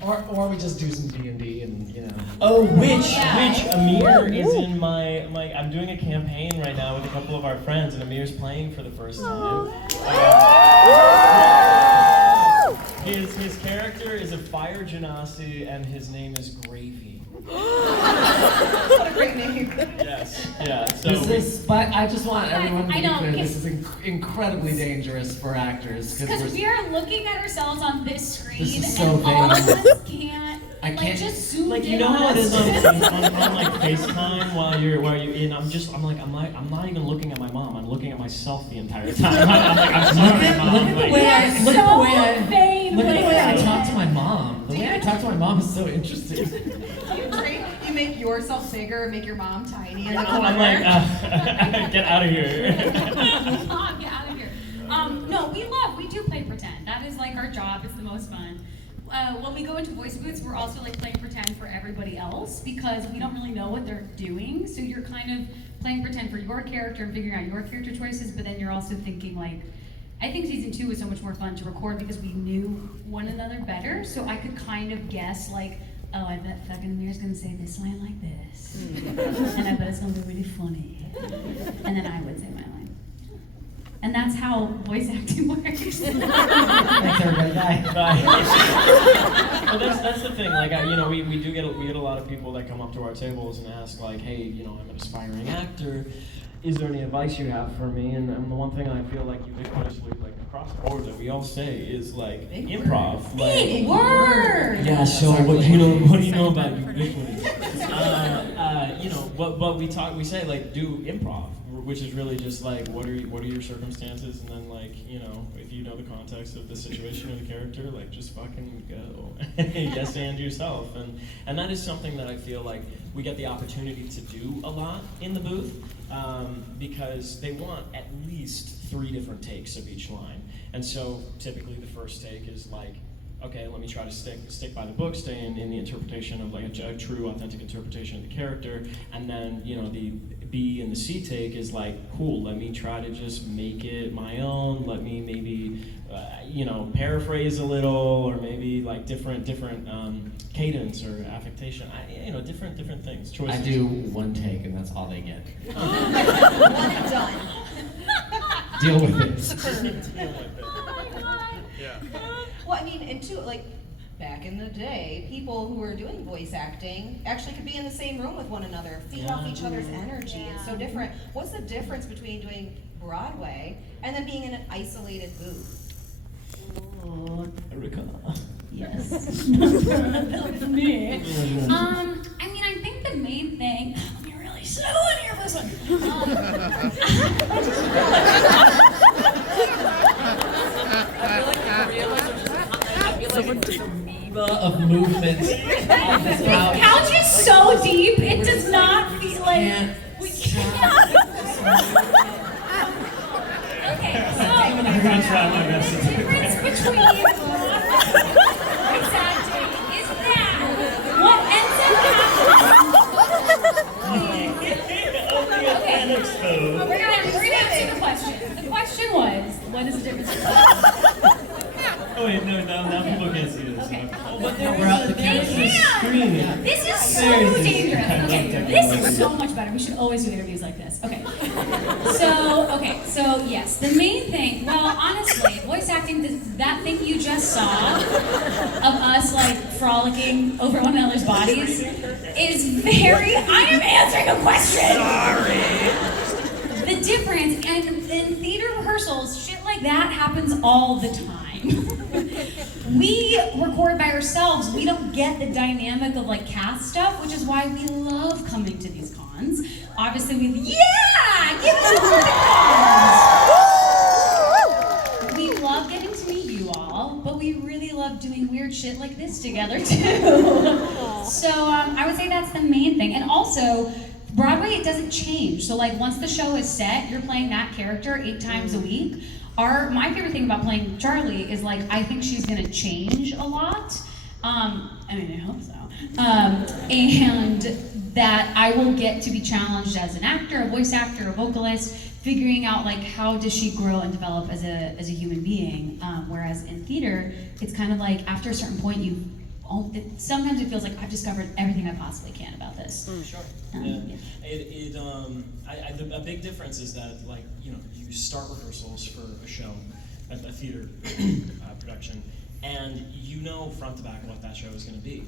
Or we just do some D&D and, you know. Oh, which Amir is in my I'm doing a campaign right now with a couple of our friends, and Amir's playing for the first time. His character is a fire genasi, and his name is Gravy. What a great name. Yes, yeah. So but I just want everyone to be clear, this is incredibly dangerous for actors. Because we are looking at ourselves on this screen, this is so and all of us can't, just zoom in. You know how it is on like FaceTime while you're in. I'm not even looking at my mom. I'm looking at myself the entire time. I'm sorry, Mom. Look at the way I talk to my mom. The way I talk to my mom is so interesting. You make yourself bigger and make your mom tiny in the I'm corner. like, get out of here. Mom, get out of here. No, we do play pretend. That is like our job. It's the most fun. When we go into voice booths, we're also like playing pretend for everybody else because we don't really know what they're doing. So you're kind of playing pretend for your character and figuring out your character choices, but then you're also thinking like, I think season 2 was so much more fun to record because we knew one another better. So I could kind of guess like, oh, I bet fucking Amir's gonna say this line like this. And I bet it's gonna be really funny. And then I would say my line. And that's how voice acting works. Thanks, everybody. Bye. Well, that's the thing. Like, we get a lot of people that come up to our tables and ask, like, hey, I'm an aspiring actor. Is there any advice you have for me? And the one thing I feel like ubiquitously, like across the board, that we all say is like improv. Big word. Yeah. So what do you know about ubiquity? But we say like do improv, which is really just like what are your circumstances, and then like if you know the context of the situation or the character, like just fucking go. Yes, and yourself, and that is something that I feel like we get the opportunity to do a lot in the booth, because they want at least 3 different takes of each line, and so typically the first take is like, okay, let me try to stick by the book, stay in the interpretation of like a true, authentic interpretation of the character, and then the B and the C take is like, cool, let me try to just make it my own, let me maybe paraphrase a little, or maybe like different cadence or affectation, different things, choices. I do 1 take and that's all they get. 1 and done. Deal with it. Yeah. Well, I mean, and too, like, back in the day, people who were doing voice acting actually could be in the same room with one another, feed off each other's energy. It's so different. What's the difference between doing Broadway and then being in an isolated booth? Erica. Yes. Me. I think the main thing. Let me really settle in here for a second. Amoeba of movement. This couch is so deep, it does not feel like we can't. Okay, so I'm gonna try my best. the difference between voice acting is that what ends up happening. Okay, we're gonna answer the question. The question was, what is the difference between Oh wait, no, now people can't see this. Okay. But They there's can't. screen. This is so dangerous. Okay, this is so much better. We should always do interviews like this. Okay. So yes, the main thing, well, honestly, voice acting, that thing you just saw of us like frolicking over one another's bodies is very, I am answering a question. Sorry. The difference, and in theater rehearsals, shit like that happens all the time. We record by ourselves. We don't get the dynamic of like cast stuff, which is why we love coming to these cons. Obviously, give it up for the cons. We love getting to meet you all, but we really love doing weird shit like this together too. So I would say that's the main thing, and also. Broadway, it doesn't change. So like once the show is set, you're playing that character 8 times a week. My favorite thing about playing Charlie is like, I think she's gonna change a lot. I hope so. And that I will get to be challenged as an actor, a voice actor, a vocalist, figuring out like how does she grow and develop as a human being. Whereas in theater, it's kind of like after a certain point sometimes it feels like I've discovered everything I possibly can about this. Sure. Yeah. A big difference is that, like, you know, you start rehearsals for a show, a theater production, and you know front to back what that show is going to be.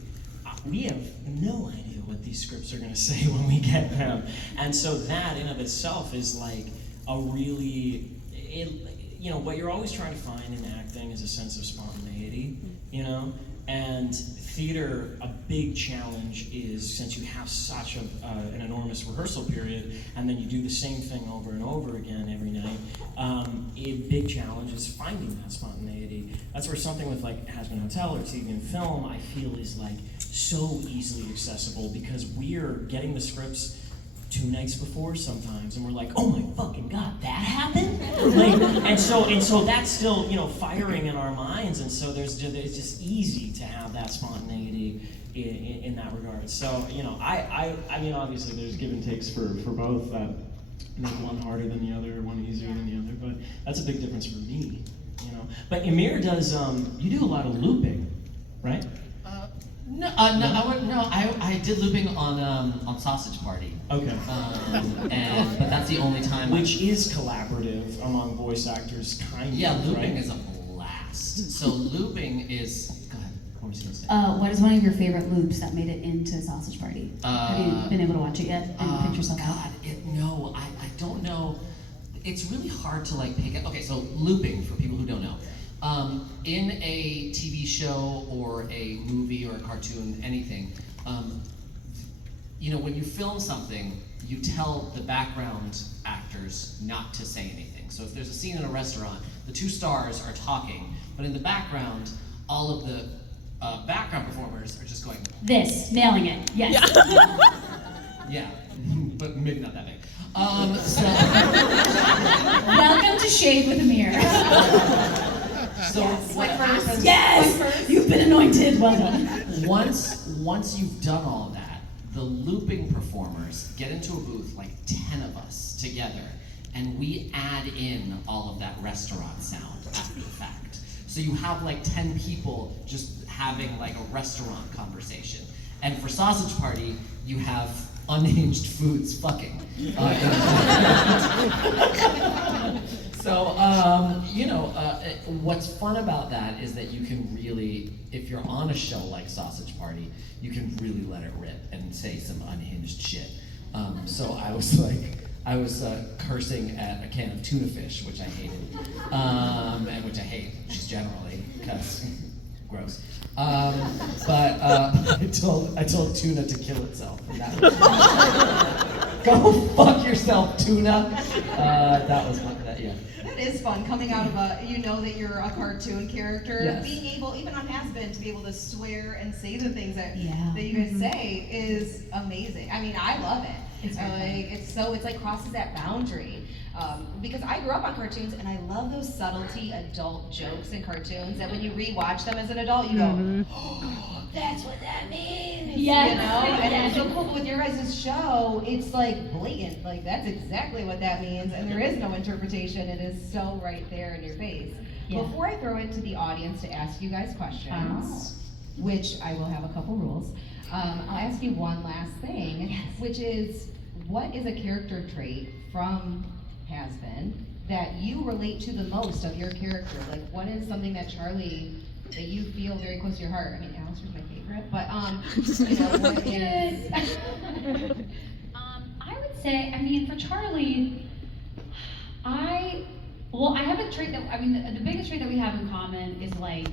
We have no idea what these scripts are going to say when we get them, and so that in of itself is like a really, you know, what you're always trying to find in acting is a sense of spontaneity, you know. And theater, a big challenge is, since you have such an enormous rehearsal period, and then you do the same thing over and over again every night, a big challenge is finding that spontaneity. That's where something with like Hazbin Hotel or TV and film, I feel, is like so easily accessible, because we're getting the scripts 2 nights before sometimes, and we're like, oh my fucking god, that happened? Like, and so that's still, you know, firing in our minds, and so it's just easy to have that spontaneity in that regard. So, you know, I mean, obviously there's give and takes for both, make one harder than the other, one easier than the other, but that's a big difference for me, you know. But Amir does, you do a lot of looping, right? I did looping on Sausage Party. Okay. But that's the only time. Which is collaborative among voice actors, kind of. Yeah, looping right? is a blast. So looping is. Go ahead. What was you gonna say? What is one of your favorite loops that made it into Sausage Party? Have you been able to watch it yet and pick yourself out? No, I don't know. It's really hard to like pick it. Okay, so looping, for people who don't know. In a TV show or a movie or a cartoon, anything, you know, when you film something, you tell the background actors not to say anything. So if there's a scene in a restaurant, the 2 stars are talking, but in the background, all of the background performers are just going, This, nailing it, yes. yeah, but maybe not that big. Welcome to Shade with Amir. So Yes! You've been anointed, well done. once you've done all of that, the looping performers get into a booth, like 10 of us together, and we add in all of that restaurant sound after the fact. So you have like 10 people just having like a restaurant conversation. And for Sausage Party, you have unhinged foods fucking. So, you know, what's fun about that is that you can really, if you're on a show like Sausage Party, you can really let it rip and say some unhinged shit. So I was cursing at a can of tuna fish, which I hated, and which I hate just generally, because gross. But I told tuna to kill itself. And that was go fuck yourself, tuna. That was fun. Yeah. That is fun, coming out of you know that you're a cartoon character. Yes. Being able, even on Hazbin, to be able to swear and say the things that Yeah. that you guys say is amazing. I mean, I love it. It's It's like crosses that boundary. Because I grew up on cartoons, and I love those subtlety adult jokes in cartoons that when you rewatch them as an adult, you go, oh, that's what that means. Yes. You know? And it's so cool with your guys' show, it's like blatant. Like, that's exactly what that means, and there is no interpretation. It is so right there in your face. Yeah. Before I throw it to the audience to ask you guys questions, which I will have a couple rules, I'll ask you one last thing, which is, what is a character trait from Hazbin that you relate to the most of your character? Like, what is something that Charlie, that you feel very close to your heart? I mean, Alistair's my favorite, but you know, what is? I would say, I mean, for Charlie, I have a trait that, I mean, the biggest trait that we have in common is like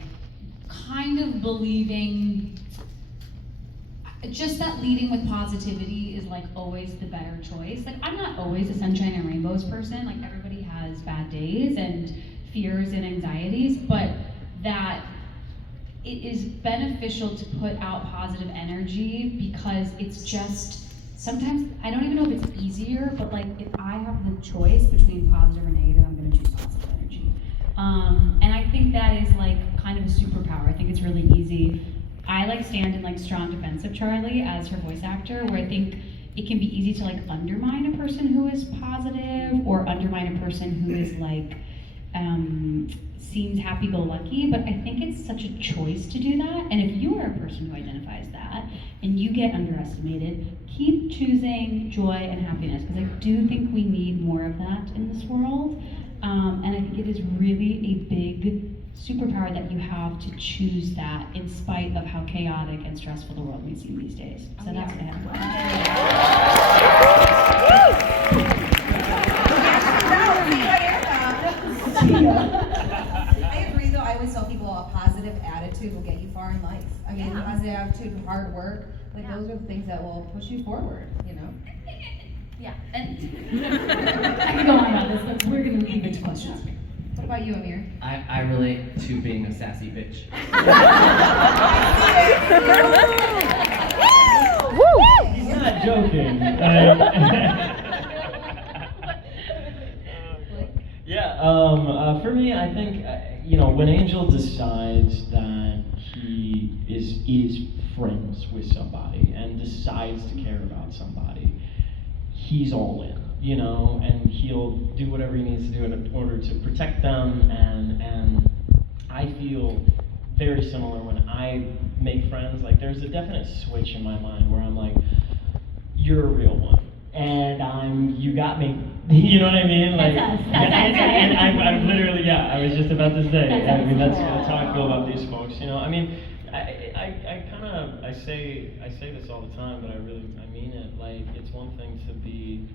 kind of believing just that leading with positivity is like always the better choice. Like, I'm not always a sunshine and rainbows person. Like, everybody has bad days and fears and anxieties, but that it is beneficial to put out positive energy, because it's just, sometimes, I don't even know if it's easier, but like, if I have the choice between positive or negative, I'm gonna choose positive energy. And I think that is like kind of a superpower. I think it's really easy. I like stand in like strong defense of Charlie as her voice actor, where I think it can be easy to like undermine a person who is positive or undermine a person who is like seems happy-go-lucky, but I think it's such a choice to do that. And if you are a person who identifies that and you get underestimated, keep choosing joy and happiness, because I do think we need more of that in this world. And I think it is really a big superpower that you have to choose that in spite of how chaotic and stressful the world may seem these days. So that's what I have. I agree, though. I always tell people a positive attitude will get you far in life. I mean, a positive attitude, hard work, like those are the things that will push you forward, you know? Yeah, and I could go on about this, but we're going to leave it to questions. What about you, Amir? I relate to being a sassy bitch. He's not joking. Yeah, for me, I think, when Angel decides that he is friends with somebody and decides to care about somebody, he's all in, and he'll do whatever he needs to do in order to protect them, and I feel very similar when I make friends. Like, there's a definite switch in my mind where I'm like, you're a real one, and you got me. You know what I mean? Like, and I'm literally, I was just about to say, that's how I feel about these folks. I mean, I say this all the time, but I mean it. Like, it's one thing to be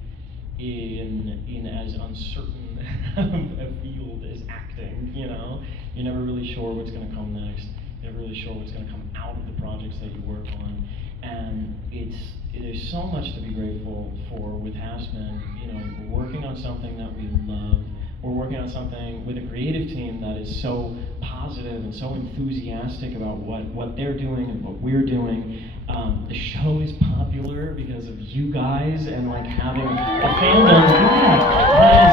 in as uncertain a field as acting. You're never really sure what's going to come next. You're never really sure what's going to come out of the projects that you work on, and there's so much to be grateful for with Hazbin. We're working on something that we love. We're working on something with a creative team that is so positive and so enthusiastic about what they're doing and what we're doing. The show is popular because of you guys and like having a fandom that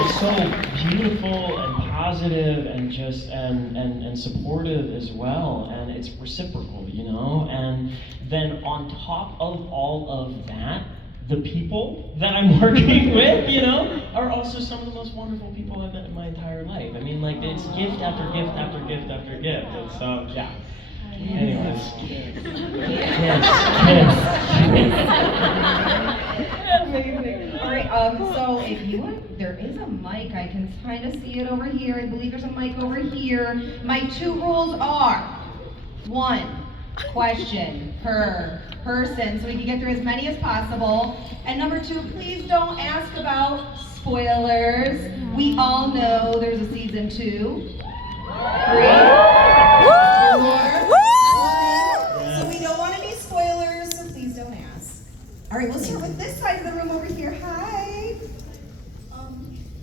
is so beautiful and positive and just and supportive as well, and it's reciprocal, and then on top of all of that, the people that I'm working with, are also some of the most wonderful people I've met in my entire life. I mean, like, it's gift after gift after gift after gift. And so, yeah. Anyways. Amazing. All right, so there is a mic. I can kind of see it over here. I believe there's a mic over here. My 2 rules are: 1, question per person, so we can get through as many as possible. And number 2, please don't ask about spoilers. We all know there's a season 2, 3, 4. So we don't want any spoilers, so please don't ask. All right, we'll start with this side of the room over here. Hi.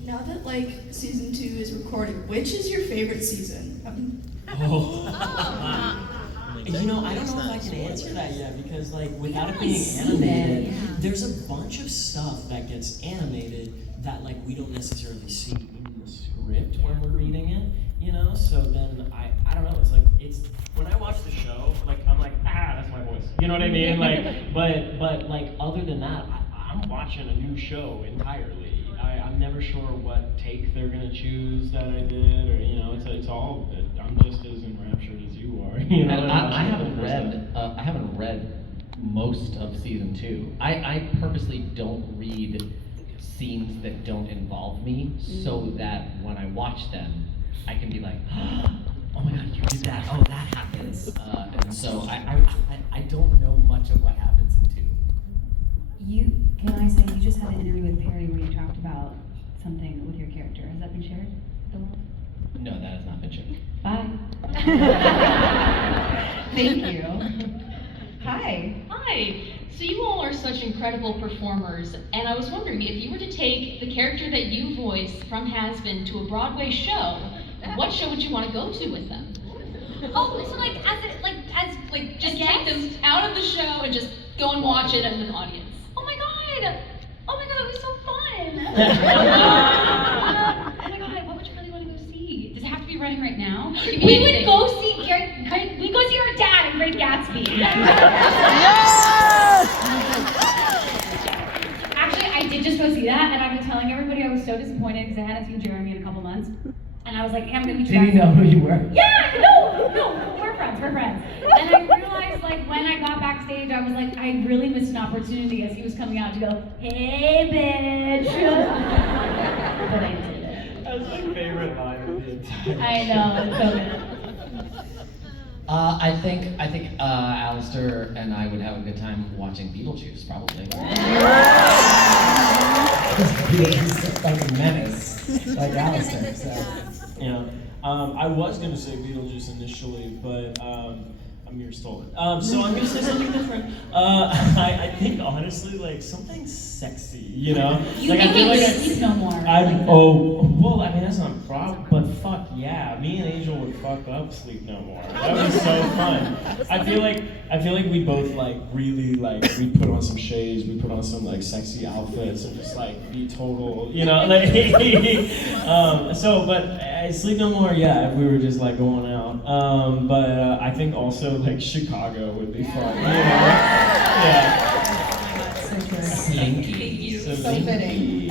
Now that season 2 is recorded, which is your favorite season? I don't know if I can answer that yet, because without it being animated, there's a bunch of stuff that gets animated that we don't necessarily see in the script when we're reading it, so then I don't know, it's when I watch the show, I'm like, that's my voice, you know what I mean? But other than that, I'm watching a new show entirely. I'm never sure what take they're gonna choose that I did, or it's all. I'm just as enraptured as you are. And I haven't read most of season 2. I purposely don't read scenes that don't involve me, so that when I watch them, I can be like, oh my god, you did that. Oh, that happens. And so I don't know much of what happens in 2. Can I say, you just had an interview with Perry where you talked about something with your character. Has that been shared with the world? No, that has not been shared. Bye. Thank you. Hi. Hi. So you all are such incredible performers, and I was wondering if you were to take the character that you voiced from Hazbin to a Broadway show, what show would you want to go to with them? oh, so Just take them out of the show and just go and watch it in the audience. oh my god, that was so fun. Oh my god, what would you really want to go see? Does it have to be running right now? We would go see our dad in Great Gatsby. was so disappointed because I hadn't seen Jeremy in a couple months. And I was like, hey, I'm gonna meet you Did he backstage. know who you were? Yeah, no, we're friends. And I realized, like, when I got backstage, I was like, I really missed an opportunity as he was coming out to go, hey, bitch. But I did it. That was my favorite line of the entire I know, it's so good. I think Alistair and I would have a good time watching Beetlejuice, probably. Beetlejuice is like a menace, like Alistair. So. Yeah. I was gonna say Beetlejuice initially, but Amir stole it. So I'm gonna say something different. I think honestly, like something sexy, you know? You like, think I feel like Sleep No More. well, I mean that's not a problem, but fuck yeah, me and Angel would fuck up Sleep No More. That was so fun. I feel like we both like really like we put on some shades, we put on some like sexy outfits and just like be total, you know, like Sleep No More, yeah, if we were just like going out. But I think also like Chicago would be fun, you know? Yeah. Slinky. So fitting.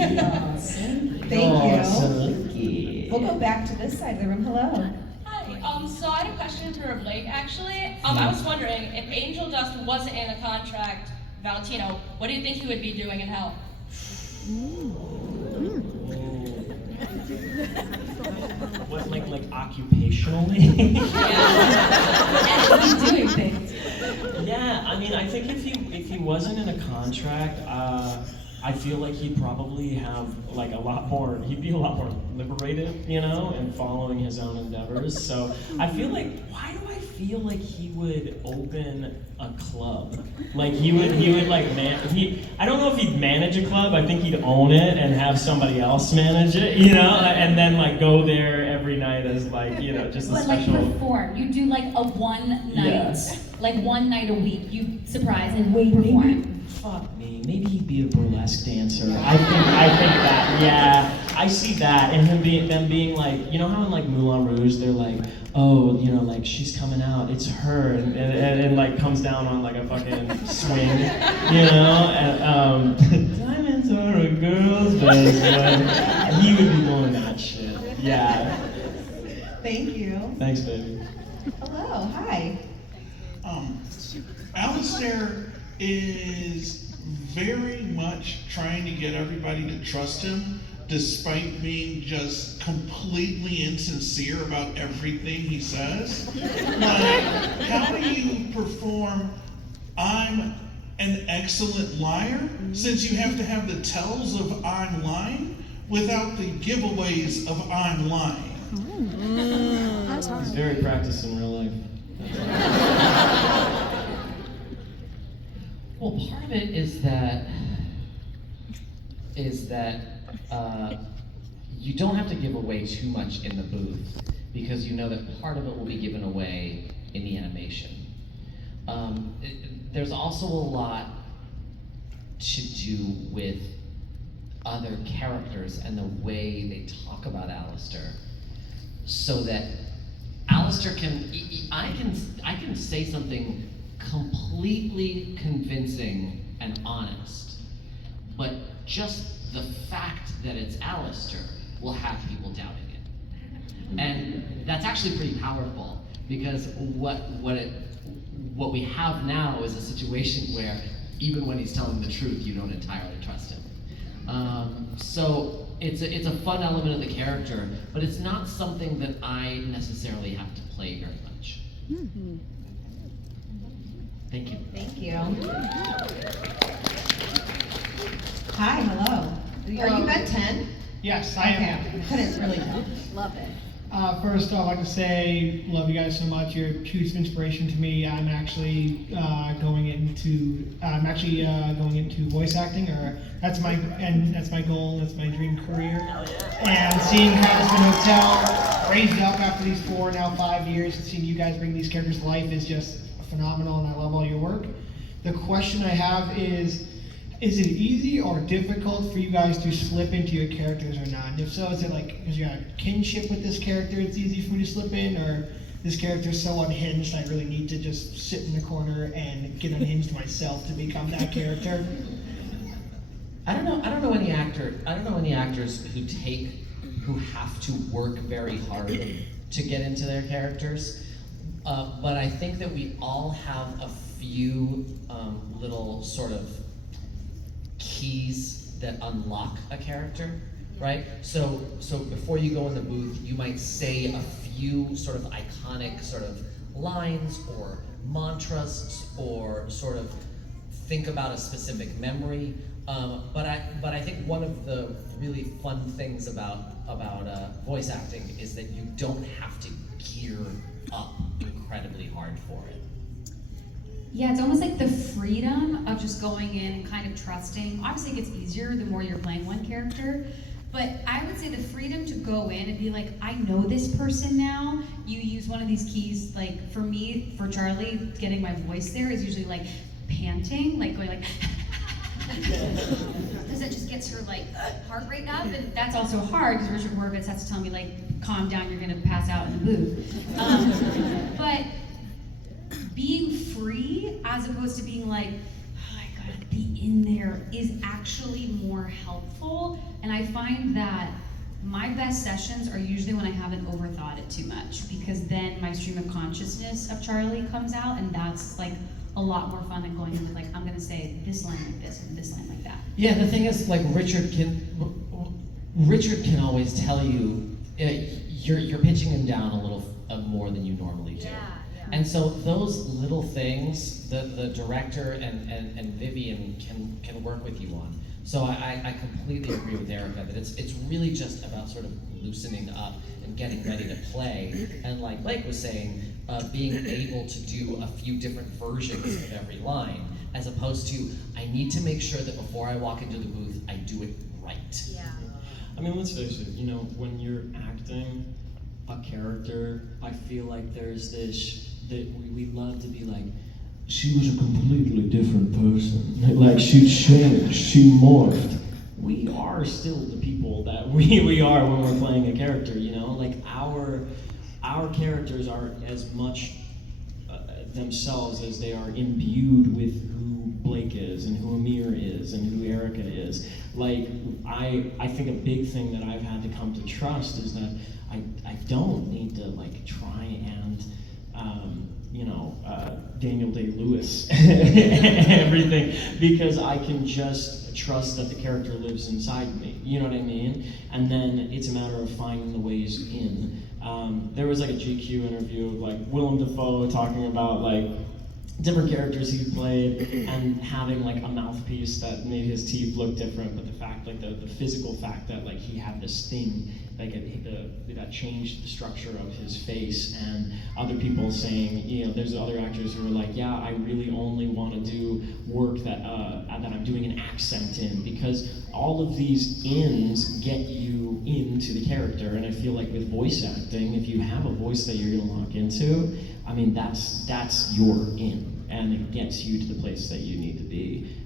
Thank you. Slinky. We'll go back to this side of the room. Hello. Hi. So I had a question for Blake, actually. I was wondering, if Angel Dust wasn't in a contract, Valentino, what do you think he would be doing in hell? What, like occupationally? He's doing things. Yeah, I mean, I think if he wasn't in a contract, I feel like he'd probably have like he'd be a lot more liberated, you know, and following his own endeavors. So I feel like, why do I feel like he would open a club? Like he would like I don't know if he'd manage a club. I think he'd own it and have somebody else manage it, you know, and then like go there every night as like, you know, just a But special. like perform. You do like a one night, Yeah. like one night a week. You surprise and perform. Fuck me. Maybe he'd be a burlesque dancer. I think that. Yeah, I see that, and them being like, you know how in like Moulin Rouge they're like, oh, you know, like she's coming out, it's her, and like comes down on like a fucking swing, you know, and diamonds are a girl's best friend. He would be doing that shit. Yeah. Thank you. Thanks, baby. Hello. Hi. Alistair is very much trying to get everybody to trust him, despite being just completely insincere about everything he says. Like, how do you perform I'm an excellent liar, since you have to have the tells of I'm lying without the giveaways of I'm lying? He's very practiced in real life. Well, part of it is that you don't have to give away too much in the booth, because you know that part of it will be given away in the animation. There's also a lot to do with other characters and the way they talk about Alistair, so that Alistair I can say something completely convincing and honest, but just the fact that it's Alistair will have people doubting it. And that's actually pretty powerful, because what we have now is a situation where even when he's telling the truth, you don't entirely trust him. So it's a fun element of the character, but it's not something that I necessarily have to play very much. Thank you. Thank you. Hi. Hello. Are you Ben 10? Yes, I am. Okay. Couldn't really tell. Love it. First, I'd like to say, love you guys so much. You're a huge inspiration to me. I'm actually going into voice acting, or that's my goal. That's my dream career. And seeing Hazbin Hotel raised up after these 4, now 5 years, and seeing you guys bring these characters to life is just phenomenal, and I love all your work. The question I have is it easy or difficult for you guys to slip into your characters or not? And if so, is it like, because you got a kinship with this character, it's easy for me to slip in, or this character is so unhinged, I really need to just sit in the corner and get unhinged myself to become that character? I don't know any actors who have to work very hard to get into their characters. But I think that we all have a few little sort of keys that unlock a character, right? So before you go in the booth, you might say a few sort of iconic sort of lines or mantras, or sort of think about a specific memory. But I think one of the really fun things about voice acting is that you don't have to gear up incredibly hard for it. Yeah, it's almost like the freedom of just going in and kind of trusting. Obviously, it gets easier the more you're playing one character, but I would say the freedom to go in and be like, I know this person now. You use one of these keys, like for me, for Charlie, getting my voice there is usually like panting, like going like, because it just gets her like heart rate up, and that's also hard because Richard Horvitz has to tell me like, calm down, you're gonna pass out in the booth. But being free as opposed to being like, oh, I gotta be in there, is actually more helpful. And I find that my best sessions are usually when I haven't overthought it too much, because then my stream of consciousness of Charlie comes out, and that's like a lot more fun than going in with like, I'm gonna say this line like this and this line like that. Yeah, the thing is, like Richard can always tell you, you're pitching him down a little more than you normally do. And so those little things, the director and Vivian can work with you on. So I completely agree with Erica that it's really just about sort of loosening up and getting ready to play. And like Blake was saying, being able to do a few different versions of every line, as opposed to, I need to make sure that before I walk into the booth, I do it right. Yeah. I mean, let's face it, you know, when you're acting a character, I feel like there's this, that we love to be like, she was a completely different person. Like, she changed, she morphed. We are still the people that we are when we're playing a character, you know? Like, our characters are as much themselves as they are imbued with who Blake is and who Amir is and who Erica is. Like, I think a big thing that I've had to come to trust is that I don't need to like try and Daniel Day-Lewis everything, because I can just trust that the character lives inside me, you know what I mean? And then it's a matter of finding the ways in. There was like a GQ interview of like Willem Dafoe talking about like different characters he played and having like a mouthpiece that made his teeth look different, but the fact, like the physical fact that like he had this thing like that changed the structure of his face, and other people saying, you know, there's other actors who are like, yeah, I really only want to do work that I'm doing an accent in, because all of these ins get you into the character. And I feel like with voice acting, if you have a voice that you're gonna lock into, I mean, that's your in, and it gets you to the place that you need to be.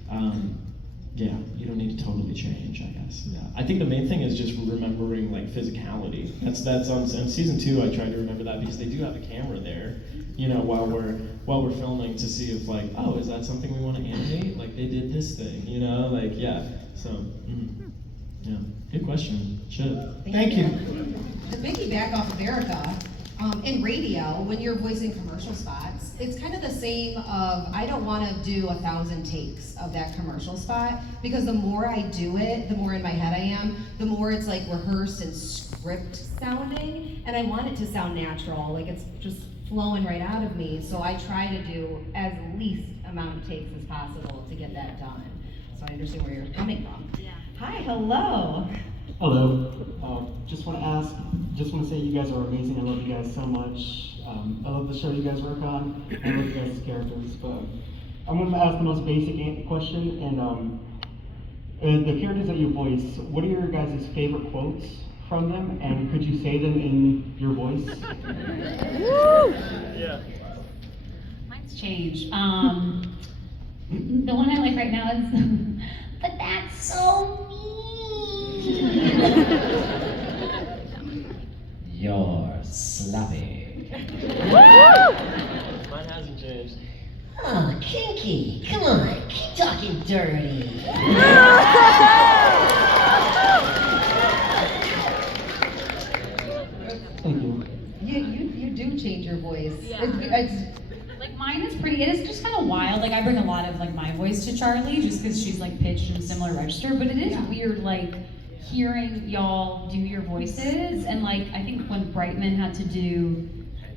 Yeah, you don't need to totally change, I guess. Yeah, I think the main thing is just remembering like physicality. That's on season 2. I tried to remember that because they do have a camera there, you know, while we're filming, to see if like, oh, is that something we want to animate? Like they did this thing, you know, like yeah. So, yeah, good question. Should. Thank you. To piggyback off of Erica, in radio, when you're voicing commercial spots, it's kind of the same of, I don't want to do 1,000 takes of that commercial spot, because the more I do it, the more in my head I am, the more it's like rehearsed and script sounding, and I want it to sound natural, like it's just flowing right out of me, so I try to do as least amount of takes as possible to get that done. So I understand where you're coming from. Yeah. Hi, hello. Hello. Just want to say you guys are amazing. I love you guys so much. I love the show you guys work on. I love you guys' characters. But I'm going to ask the most basic question. And the characters that you voice, what are your guys' favorite quotes from them? And could you say them in your voice? Yeah. Mine's changed. The one I like right now is, but that's so mean. You're sloppy. Mine hasn't changed. Oh, Kinky, come on, keep talking dirty. Thank you. You do change your voice. Yeah. It's Like mine is pretty, it is just kind of wild. Like I bring a lot of like my voice to Charlie just because she's like pitched in a similar register, but it is weird like hearing y'all do your voices. And like I think when Brightman had to do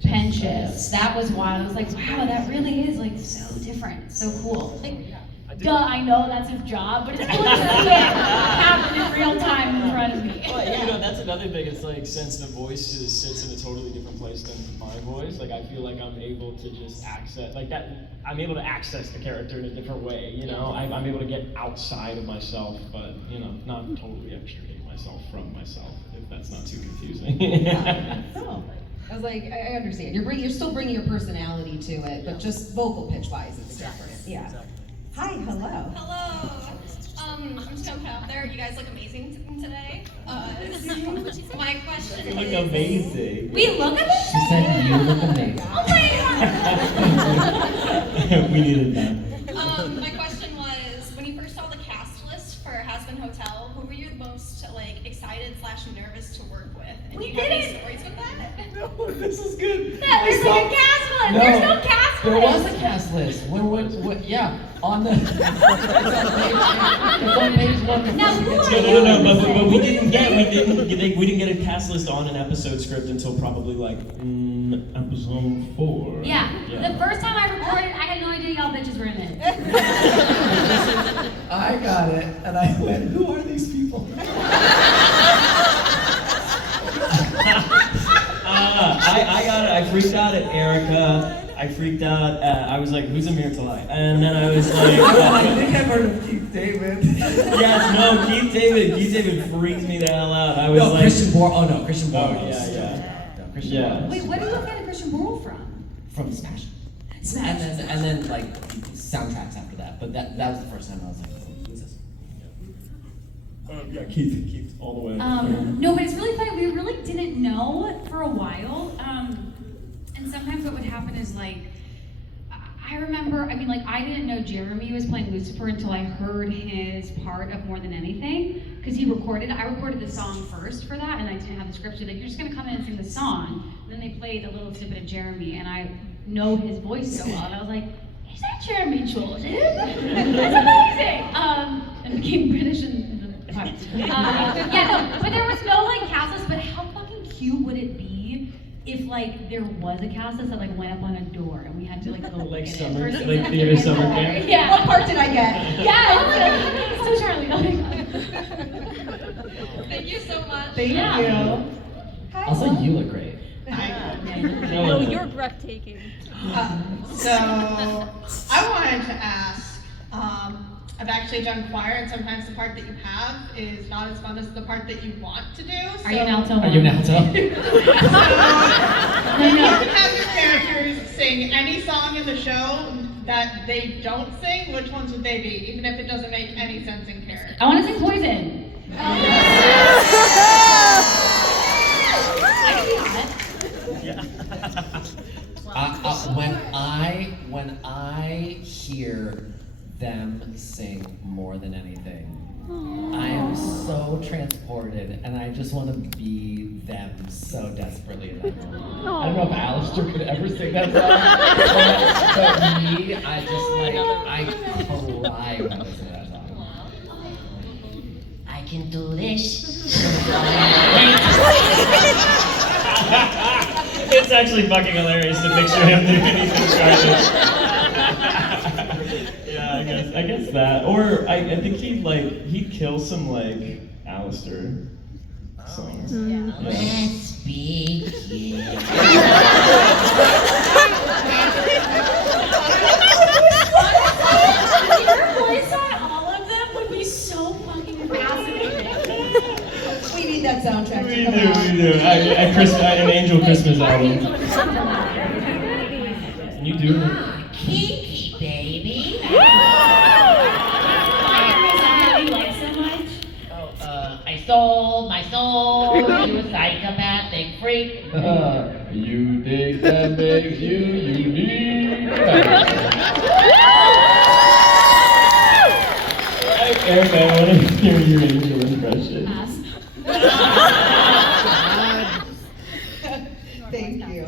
pen shifts, that was wild. I was like, wow, that really is like so different, so cool. Like, duh, I know that's his job, but it's cool to see it happen in real time in front of me. Well, you know, that's another thing. It's like since the voice sits in a totally different place than my voice, like I feel like I'm able to just access, like that, I'm able to access the character in a different way, you know? I'm able to get outside of myself, but, you know, not totally extricate myself from myself, if that's not too confusing. no. I was like, I understand. You're still bringing your personality to it, but just vocal pitch wise, it's different. Yeah. Hi, hello. Hello. I'm just gonna put out there, you guys look amazing today. My question You look is... amazing. We look amazing? She said you look amazing. Oh my god! We needed that. My question was, when you first saw the cast list for Hazbin Hotel, who were you the most like excited / nervous to work with? And We do you have any did it. stories with that? No, this is good. Yeah, there's like a cast list. There's no cast list. There was a cast list. What, yeah, on the. It's on page one. Now, who are No, but we didn't get a cast list on an episode script until probably like episode 4. Yeah. The first time I recorded, I had no idea y'all bitches were in it. I got it, and I went, who are these people? I got it. I freaked out at Erica. I freaked out. I was like, "Who's Amir Talai?" And then I was like, I think I've heard of Keith David. "Yes, no, Keith David. Keith David freaks me the hell out." I was like, Christian Borle. Oh no, Christian Borle. Oh yeah. No, Christian Yeah. Borle. Wait, what are you looking at Christian Borle from? From Smash. Smash. And then like soundtracks after that. But that was the first time I was like, who's this? Yeah, Keith, all the way. No, but it's really funny. We really didn't know for a while. And sometimes what would happen is like, I remember, I mean, like, I didn't know Jeremy was playing Lucifer until I heard his part of More Than Anything, because I recorded the song first for that, and I didn't have the script, so like, you're just gonna come in and sing the song. And then they played a little snippet of Jeremy, and I know his voice so well, and I was like, is that Jeremy Jordan? That's amazing! And became British and yeah, no, but there was no like cast list, but how fucking cute would it be if like there was a cast list that like went up on a door and we had to like go Like look at summer, it. like theater summer camp. Yeah. What part did I get? Yeah, it's like, so Charlie. Oh my god. Thank you so much. Thank Yeah. you. Hi, Also, hello. you look great. No, You're breathtaking. So, I wanted to ask, I've actually done choir, and sometimes the part that you have is not as fun as the part that you want to do. So, Are you an alto? Are you an alto? so, if you could have your characters sing any song in the show that they don't sing, which ones would they be, even if it doesn't make any sense in character? I want to sing Poison. I can be on it. When I hear them sing More Than Anything, I am so transported, and I just want to be them so desperately in that moment. I don't know if Alistair could ever sing that song, but me, I just like, I cry when I listen to that song. I can do this. It's actually fucking hilarious to picture him doing anything Charlotte. Yeah, I guess that. Or I think he'd kill some like Alistair songs. Yeah. Let's begin. Your voice on all of them would be so fucking fascinating. We need that soundtrack We to come out. do. An Angel Christmas album. Can you do it? Kiki, baby. I sold my soul to a psychopathic freak. You think that makes you unique? Erica, I want to hear your angel impression. Pass. Thank you.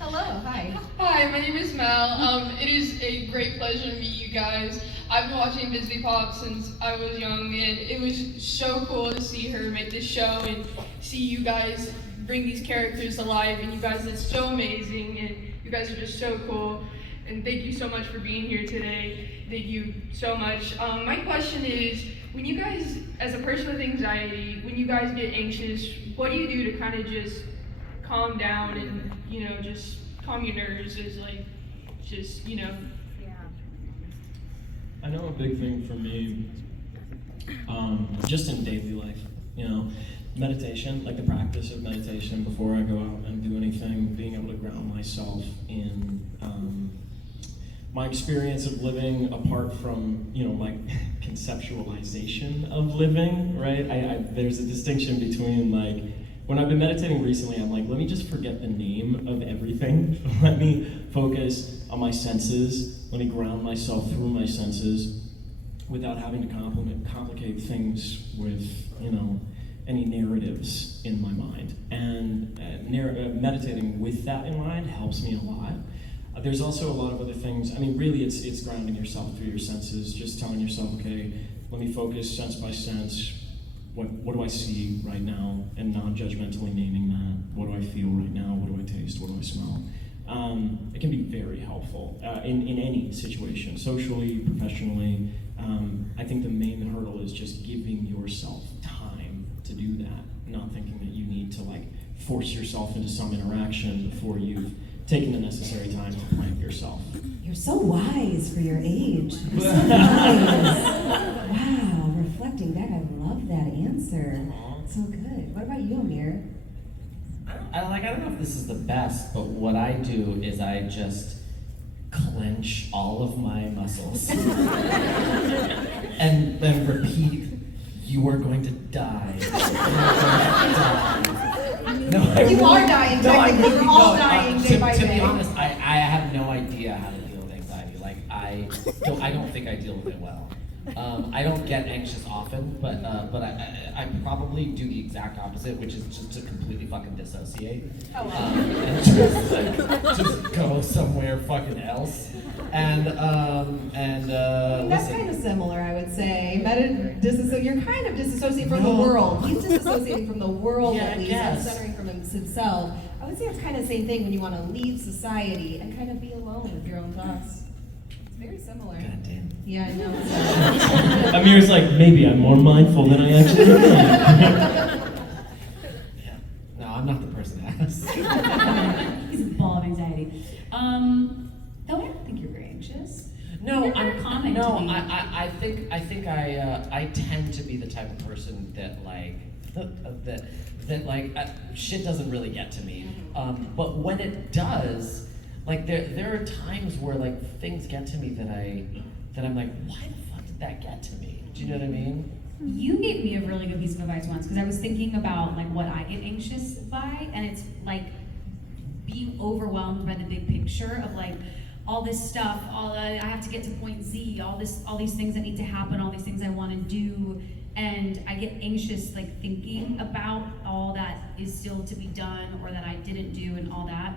Hello, hi. Hi, my name is Mal. It is a great pleasure to meet you guys. I've been watching Bisbee Pop since I was young, and it was so cool to see her make this show and see you guys bring these characters to life, and you guys are so amazing, and you guys are just so cool. And thank you so much for being here today. Thank you so much. My question is, when you guys, as a person with anxiety, when you guys get anxious, what do you do to kind of just calm down and, you know, just calm your nerves? Is like, just, you know. I know a big thing for me, just in daily life, you know, meditation, like the practice of meditation before I go out and do anything, being able to ground myself in my experience of living apart from, you know, my conceptualization of living, right? There's a distinction between, like, when I've been meditating recently, I'm like, let me just forget the name of everything. Let me focus on my senses. Let me ground myself through my senses without having to complicate things with, you know, any narratives in my mind. And meditating with that in mind helps me a lot. There's also a lot of other things. I mean, really, it's grounding yourself through your senses, just telling yourself, okay, let me focus sense by sense. What do I see right now? And non-judgmentally naming that. What do I feel right now? What do I taste? What do I smell? It can be very helpful in any situation, socially, professionally. I think the main hurdle is just giving yourself time to do that, not thinking that you need to, like, force yourself into some interaction before you've taken the necessary time to plant yourself. You're so wise for your age. You're so wise. Wow, reflecting back, I love that answer. So good. What about you, Amir? I don't know if this is the best, but what I do is I just clench all of my muscles and then repeat, "You are going to die. You are going to die." No, You are dying, technically. We're all dying day by to day. be honest, I have no idea how to deal with anxiety. Like, I don't think I deal with it well. I don't get anxious often, but I probably do the exact opposite, which is just to completely fucking dissociate. Oh, wow. And just go somewhere fucking else. And That's kind of similar, I would say. You're kind of disassociating from the world. He's disassociating from the world, Yeah, at least, I and guess. centering from himself. I would say it's kind of the same thing when you want to leave society and kind of be alone with your own thoughts. It's very similar. God damn. Yeah, I know. Amir's like, maybe I'm more mindful than I actually am. Yeah. No, I'm not the person to ask. He's a ball of anxiety. Though I don't think you're very anxious. No, You're very calming to me. I think I tend to be the type of person that like shit doesn't really get to me. But when it does, like there are times where like things get to me that I'm like, why the fuck did that get to me? Do you know what I mean? You gave me a really good piece of advice once, because I was thinking about like what I get anxious by, and it's like being overwhelmed by the big picture of like all this stuff, I have to get to point Z, all these things that need to happen, all these things I want to do, and I get anxious like thinking about all that is still to be done or that I didn't do and all that.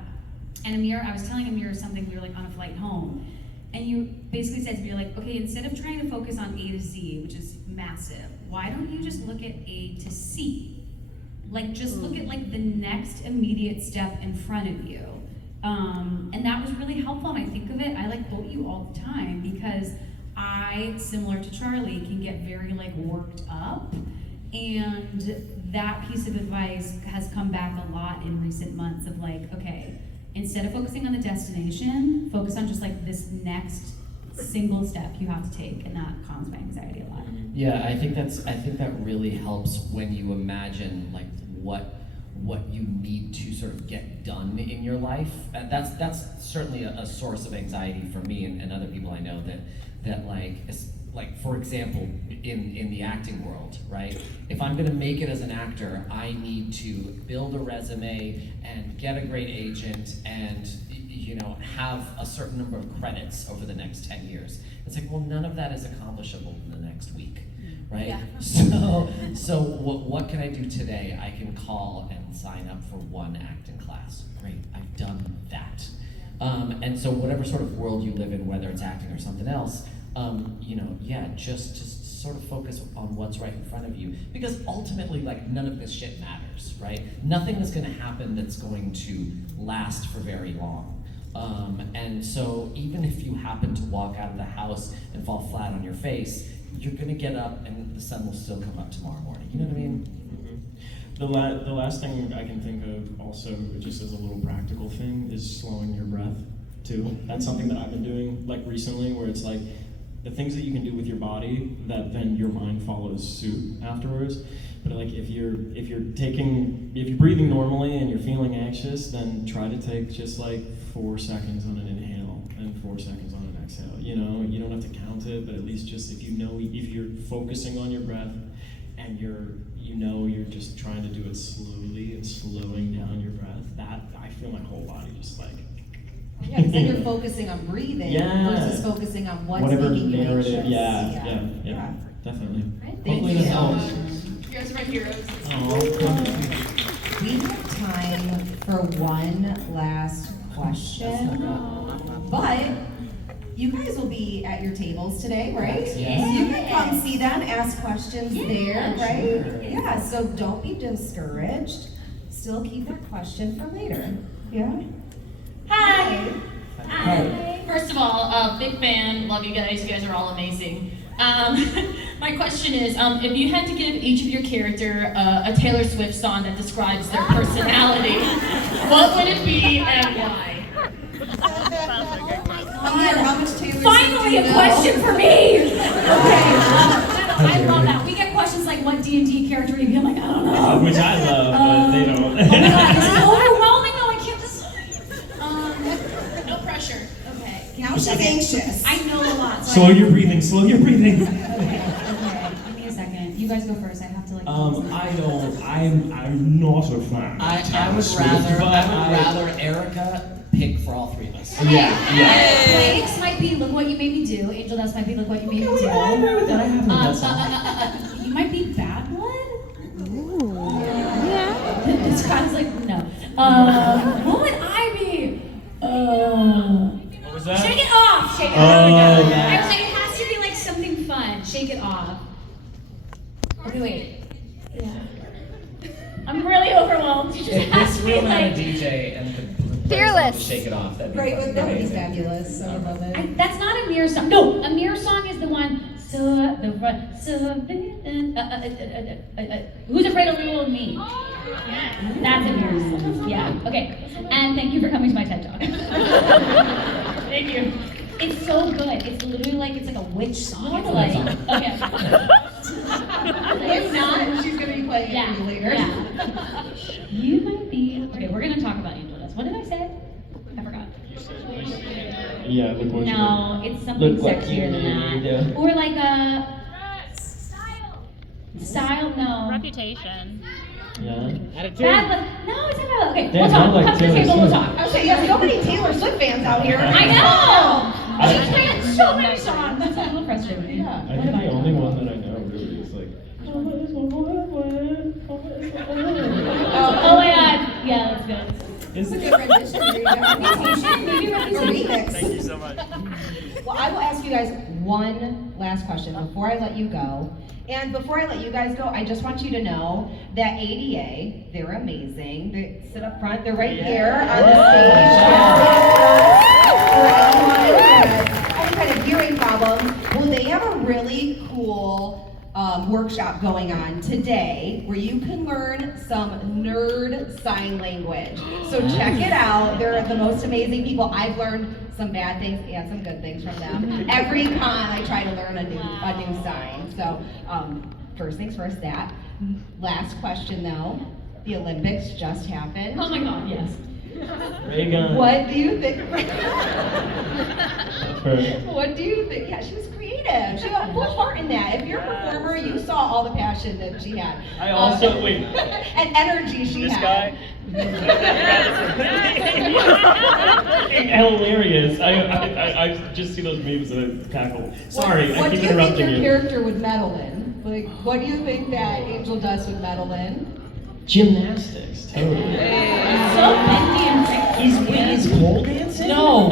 And Amir, I was telling Amir something, we were like on a flight home, and you basically said to me, like, okay, instead of trying to focus on A to Z, which is massive, why don't you just look at A to C? Like, just look at like the next immediate step in front of you. And that was really helpful, and I think of it, I like quote you all the time, because I, similar to Charlie, can get very like worked up, and that piece of advice has come back a lot in recent months of like, okay, instead of focusing on the destination, focus on just like this next single step you have to take, and that calms my anxiety a lot. Yeah, I think that really helps when you imagine like what you need to sort of get done in your life. That's certainly a source of anxiety for me and other people I know that like for example in the acting world, right? If I'm gonna make it as an actor, I need to build a resume and get a great agent and have a certain number of credits over the next 10 years. It's like, well, none of that is accomplishable in the next week, right? Yeah. So what can I do today? I can call and sign up for one acting class. Great, I've done that. And so whatever sort of world you live in, whether it's acting or something else, just sort of focus on what's right in front of you. Because ultimately, like, none of this shit matters, right? Nothing is gonna happen that's going to last for very long. And so even if you happen to walk out of the house and fall flat on your face, you're gonna get up and the sun will still come up tomorrow morning. You know what I mean? Mm-hmm. The last thing I can think of also, just as a little practical thing, is slowing your breath too. That's something that I've been doing like recently, where it's like the things that you can do with your body that then your mind follows suit afterwards. But like if you're breathing normally and you're feeling anxious, then try to take just like 4 seconds on an inhale and 4 seconds on an exhale. You don't have to count it, but at least just if you're focusing on your breath and you're just trying to do it slowly and slowing down your breath, that I feel my whole body just like. Yeah, because then you're focusing on breathing versus focusing on what's whatever making you narrative. anxious. Yeah, definitely. Thank Hopefully you. that helps. You guys are my heroes. We have time for one last question, but you guys will be at your tables today, right? Yes. You can come see them, ask questions there, right? Sure. Yeah, so don't be discouraged. Still keep that question for later. Yeah? Hi. Hi. First of all, big fan, love you guys. You guys are all amazing. My question is, if you had to give each of your character a Taylor Swift song that describes their personality, what would it be and why? How much Taylor Finally, a question for me! Okay, I love that. We get questions like, what D&D character would you be? I'm like, I don't know. Which I love, but they don't. Oh my god, this is overwhelming though, I can't decide. No pressure. Okay. Now she's anxious. I know a lot. So Slow your breathing, slow your breathing. Okay. Give me a second. You guys go first. I have to like. I'm not a fan. I would rather Erica pick for all three of us. Flakes might be look what you made me do. Angel Dust might be look what you made me do. I agree with that. I have that song. You might be Bad Blood. Ooh. Yeah. This guy's like no. What would I be? What was that? Shake it off. Shake it Oh, off. yeah. I was like, it has to be like something fun. Shake it off. Okay, wait. Yeah. I'm really overwhelmed. You just If have this to be room had a like. DJ and could play Fearless. songs to shake it off, that'd be Right, fucking that would be amazing. fabulous. I love it. That's not a Mirror song. No, a Mirror song is the one. Who's afraid of little me? That's a Mirror song. Yeah. Okay. And thank you for coming to my TED Talk. Thank you. It's so good. It's literally it's like a witch song. It's like okay. If not, she's gonna be playing it for you later. Yeah. You might be. Okay, we're gonna talk about Angel Dust. What did I say? I forgot. Yeah, look what No, it's something Look what sexier you than that. need. Or like a style. No. Reputation. Yeah. Bad luck. No, it's not bad luck. Okay, Damn, we'll talk. I like Come to the Taylor table. We'll Swift. talk. Okay, yeah, so many Taylor Swift fans out here. I know. She's playing so many songs. That's a little frustrating. Yeah. I think the only one that I know really is like. Oh my god. Yeah, that's good. It's a good rendition. There you go. Reputation. Maybe Reputation. Thank you so much. Well, I will ask you guys one last question before I let you go. And before I let you guys go, I just want you to know that ADA, they're amazing. They sit up front. They're right here on the stage. For anyone that has any kind of hearing problem, well, they have a really cool workshop going on today where you can learn some nerd sign language. So check it out. They're the most amazing people. I've learned some bad things and some good things from them. Every con I try to learn a new sign. So first things first, that. Last question though. The Olympics just happened. Oh my god, yes. Reagan. What do you think? Her. What do you think? Yeah, she was creative. She got full part in that. If you're a performer, you saw all the passion that she had. I also wait. And energy she This had. guy, Hilarious. I just see those memes and I cackle. Sorry, I What keep do you think interrupting your you. character would meddle in? Like, what do you think that Angel Dust would meddle in? Gymnastics, totally. So bendy and sexy. He's pole dancing? No,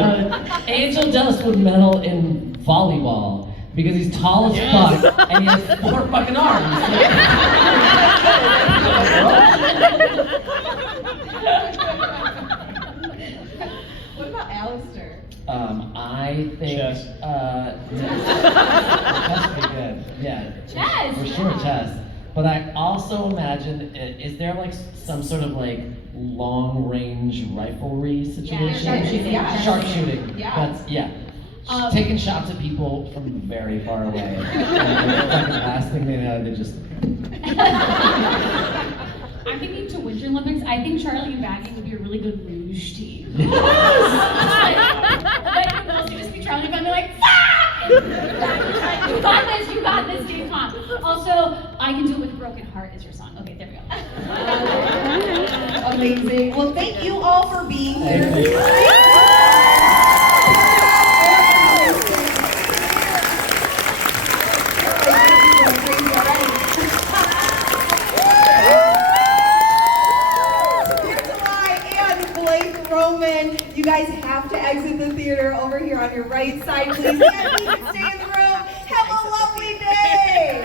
Angel Dust would medal in volleyball because he's tall as fuck and he has 4 fucking arms. What about Alistair? I think Chess. Chess would be good. Yeah, Chess, for sure yeah. chess. But I also imagine, is there like some sort of like long range riflery situation? sharpshooting, yeah. Sharpshooting. Yeah. That's taking shots at people from very far away. And the fucking last thing they know, they just. I'm thinking to Winter Olympics. I think Charlie and Baggy would be a really good luge team. Yes! Like, mostly just be Charlie and Baggy like, fuck! You got this, dude, come on. Also, I Can Do It With a Broken Heart is your song. Okay, there we go. Amazing. Well, thank you all for being here. Thank you. You guys have to exit the theater over here on your right side, please. And you can stay in the room. Have a lovely day.